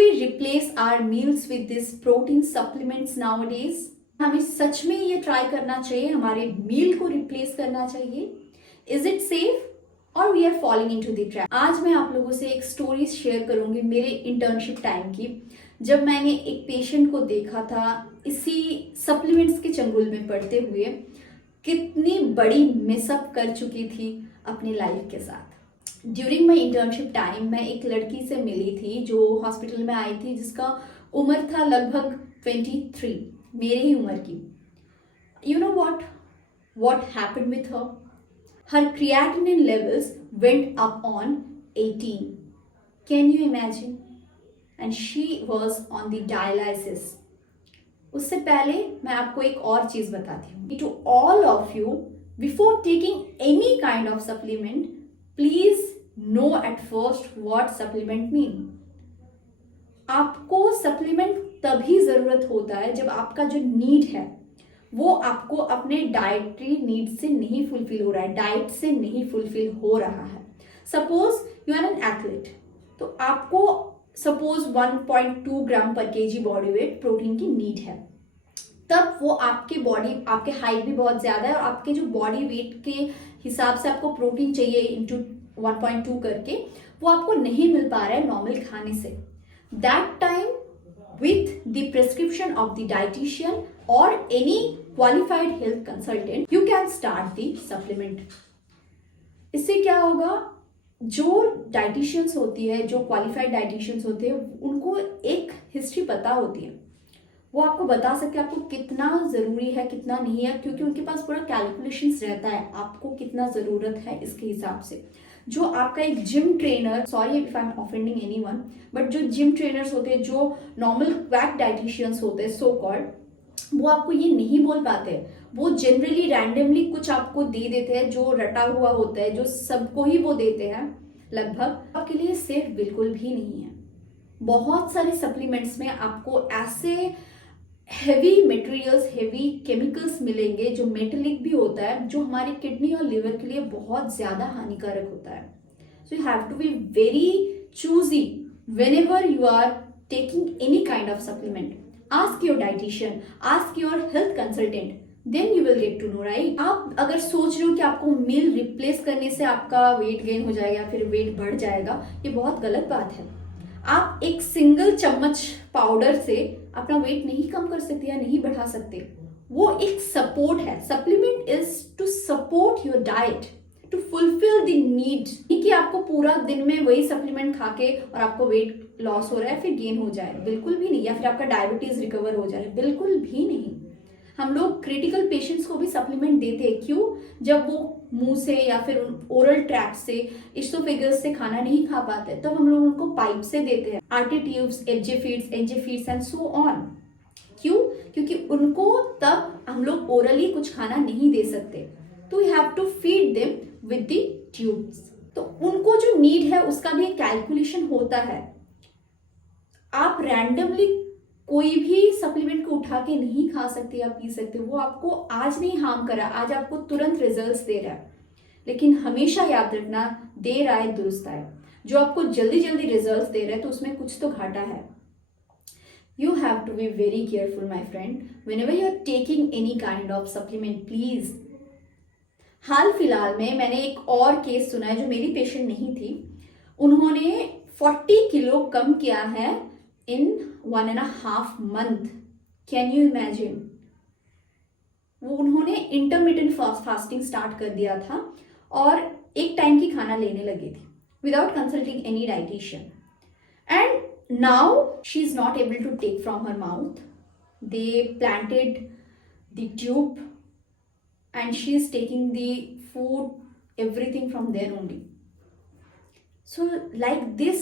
we replace our meals with these protein supplements nowadays? हमें सच में ये ट्राई करना चाहिए, हमारे मील को रिप्लेस करना चाहिए. इज इट सेफ और we are falling into the trap? आज मैं आप लोगों से एक स्टोरी शेयर करूंगी मेरे इंटर्नशिप टाइम की, जब मैंने एक पेशेंट को देखा था इसी सप्लीमेंट्स के चंगुल में पड़ते हुए कितनी बड़ी मिसअप कर चुकी थी अपनी लाइफ के साथ. ड्यूरिंग माई इंटर्नशिप टाइम मैं एक लड़की से मिली थी जो हॉस्पिटल में आई थी, जिसका उम्र था लगभग 23, मेरी ही उम्र की. You know what happened with her? Her creatinine levels went up on 18. Can you imagine? And she was on the dialysis. उससे पहले मैं आपको एक और चीज बताती हूँ. To all of you, before taking any kind of supplement, please know at first what supplement mean. आपको सप्लीमेंट तभी जरूरत होता है जब आपका जो नीड है वो आपको अपने डाइटरी नीड से नहीं फुलफिल हो रहा है, डाइट से नहीं फुलफिल हो रहा है. Suppose you are an athlete, तो आपको suppose 1.2 gram per KG body weight protein की नीड है. तब वो आपके बॉडी, आपके हाइट भी बहुत ज्यादा है और आपके जो बॉडी वेट के हिसाब से आपको प्रोटीन चाहिए इंटू 1.2 करके, वो आपको नहीं मिल पा रहा है नॉर्मल खाने से. That time with the prescription of the dietitian or any qualified health consultant, you can start the supplement. इससे क्या होगा, जो डाइटिशियंस होती है, जो क्वालिफाइड डाइटिशियंस होते हैं, उनको एक हिस्ट्री पता होती है. वो आपको बता सकते हैं आपको कितना जरूरी है, कितना नहीं है, क्योंकि उनके पास पूरा कैलकुलेशंस रहता है आपको कितना जरूरत है इसके हिसाब से. जो आपका एक gym trainer, sorry if I am offending anyone, but जो जिम ट्रेनर्स होते हैं, जो नॉर्मल क्वैक डाइटिशियंस होते हैं सो कॉल्ड, वो आपको ये नहीं बोल पाते. वो जनरली रैंडमली कुछ आपको दे देते हैं जो रटा हुआ होता है, जो सबको ही वो देते हैं लगभग. आपके लिए सेफ बिल्कुल भी नहीं है. बहुत सारे सप्लीमेंट्स में आपको ऐसे हेवी मटेरियल्स, हेवी केमिकल्स मिलेंगे जो मेटलिक भी होता है, जो हमारी किडनी और लिवर के लिए बहुत ज्यादा हानिकारक होता है. So you have to be very choosy whenever you are taking any kind of supplement. Ask your dietitian, ask your health consultant, then you will get to know, right? आप अगर सोच रहे हो कि आपको मील रिप्लेस करने से आपका वेट गेन हो जाएगा, फिर वेट बढ़ जाएगा, ये बहुत गलत बात है. आप एक सिंगल चम्मच पाउडर से अपना वेट नहीं कम कर सकते या नहीं बढ़ा सकते. वो एक सपोर्ट है. Supplement is to support your diet, to fulfil the need. कि आपको पूरा दिन में वही सप्लीमेंट खा के और आपको वेट लॉस हो रहा है फिर गेन हो जाए, बिल्कुल भी नहीं. या फिर आपका डायबिटीज रिकवर हो जाए, बिल्कुल भी नहीं. हम लोग क्रिटिकल पेशेंट्स को भी सप्लीमेंट देते हैं. क्यों? जब वो मुंह से या फिर ओरल ट्रैक्ट से, इसोफेगस से खाना नहीं खा पाते, तब हम लोग उनको पाइप से देते हैं, RT tubes, FJ feeds and so on. क्यों? क्योंकि उनको तब हम लोग ओरली कुछ खाना नहीं दे सकते, तो we have to feed them with the tubes. तो उनको जो नीड है उसका भी एक कैलकुलेशन होता है. आप रैंडमली कोई भी सप्लीमेंट को उठा के नहीं खा सकते या पी सकते. वो आपको आज नहीं हार्म करा, आज आपको तुरंत रिजल्ट्स दे रहा है, लेकिन हमेशा याद रखना, देर आए दुरुस्त आए. जो आपको जल्दी जल्दी रिजल्ट्स दे रहा है तो उसमें कुछ तो घाटा है. You have to be very careful, my friend, whenever you are taking any kind of supplement, please. हाल फिलहाल में मैंने एक और केस सुना है जो मेरी पेशेंट नहीं थी. उन्होंने 40 किलो कम किया है in 1.5 month. Can you imagine? वो उन्होंने इंटरमिटेंट फास्टिंग स्टार्ट कर दिया था और एक टाइम की खाना लेने लगी थी without consulting any dietitian. And now she is not able to take from her mouth. They planted the tube and she is taking the food, everything from there only. So like this,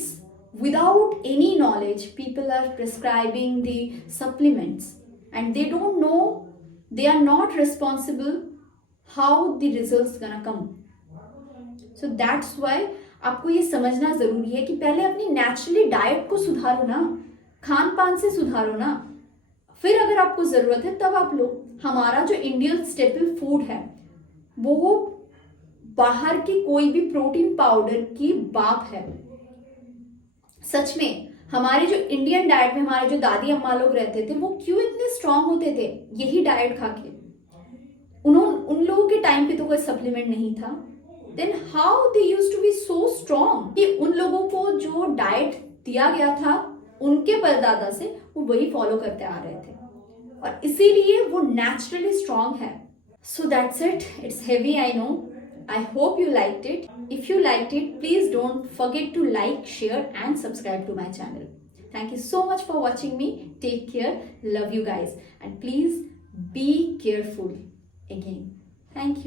without any knowledge, people are prescribing the supplements and they don't know, they are not responsible how the results gonna come. So that's why आपको ये समझना जरूरी है कि पहले अपनी naturally diet को सुधारो ना, खान पान से सुधारो ना, फिर अगर आपको जरूरत है तब आप लो. हमारा जो इंडियन स्टेपल फूड है वो बाहर की कोई भी प्रोटीन पाउडर की बाप है. सच में हमारे जो इंडियन डाइट में हमारे जो दादी अम्मा लोग रहते थे वो क्यों इतने स्ट्रांग होते थे? यही डाइट खा के। उन लोगों के टाइम पे तो कोई सप्लीमेंट नहीं था। Then how they used to be so strong? कि उन लोगों को जो डाइट दिया गया था उनके परदादा से, वो वही फॉलो करते आ रहे थे और इसीलिए वो नेचुरली स्ट्रांग है। So that's it. It's heavy, I know. I hope you liked it. If you liked it, please don't forget to like, share and subscribe to my channel. Thank you so much for watching me. Take care. Love you guys. And please be careful again. Thank you.